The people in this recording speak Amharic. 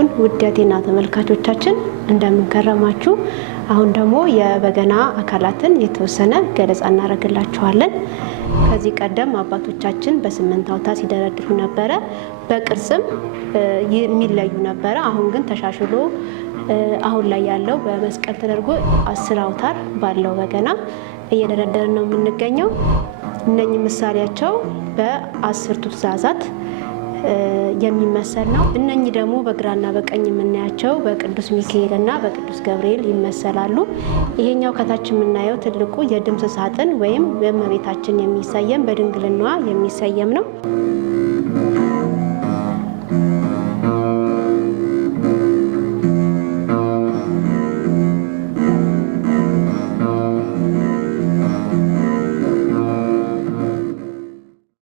ናችሁን? ውድ የጤና ተመልካቾቻችን እንደምን ከረማችሁ? አሁን ደግሞ የበገና አካላትን የተወሰነ ገለጻ እናደርግላችኋለን። ከዚህ ቀደም አባቶቻችን በ8 አውታር ሲደረድሩ ነበረ። በቅርጽም የሚለዩ ነበረ። አሁን ግን ተሻሽሎ አሁን ላይ ያለው በመስቀል ተደርጎ 10 አውታር ባለው በገና እየደረደርን ነው የምንገኘው። እነኚህ ምሳሌያቸው በ10ቱ ትእዛዛት የሚመሰል ነው። እነኚህ ደግሞ በግራና በቀኝ የምናያቸው በቅዱስ ሚካኤልና በቅዱስ ገብርኤል ይመሰላሉ። ይሄኛው ከታች የምናየው ትልቁ የድምፅ ሳጥን ወይም በእመቤታችን የሚሰየም በድንግልናዋ የሚሰየም ነው።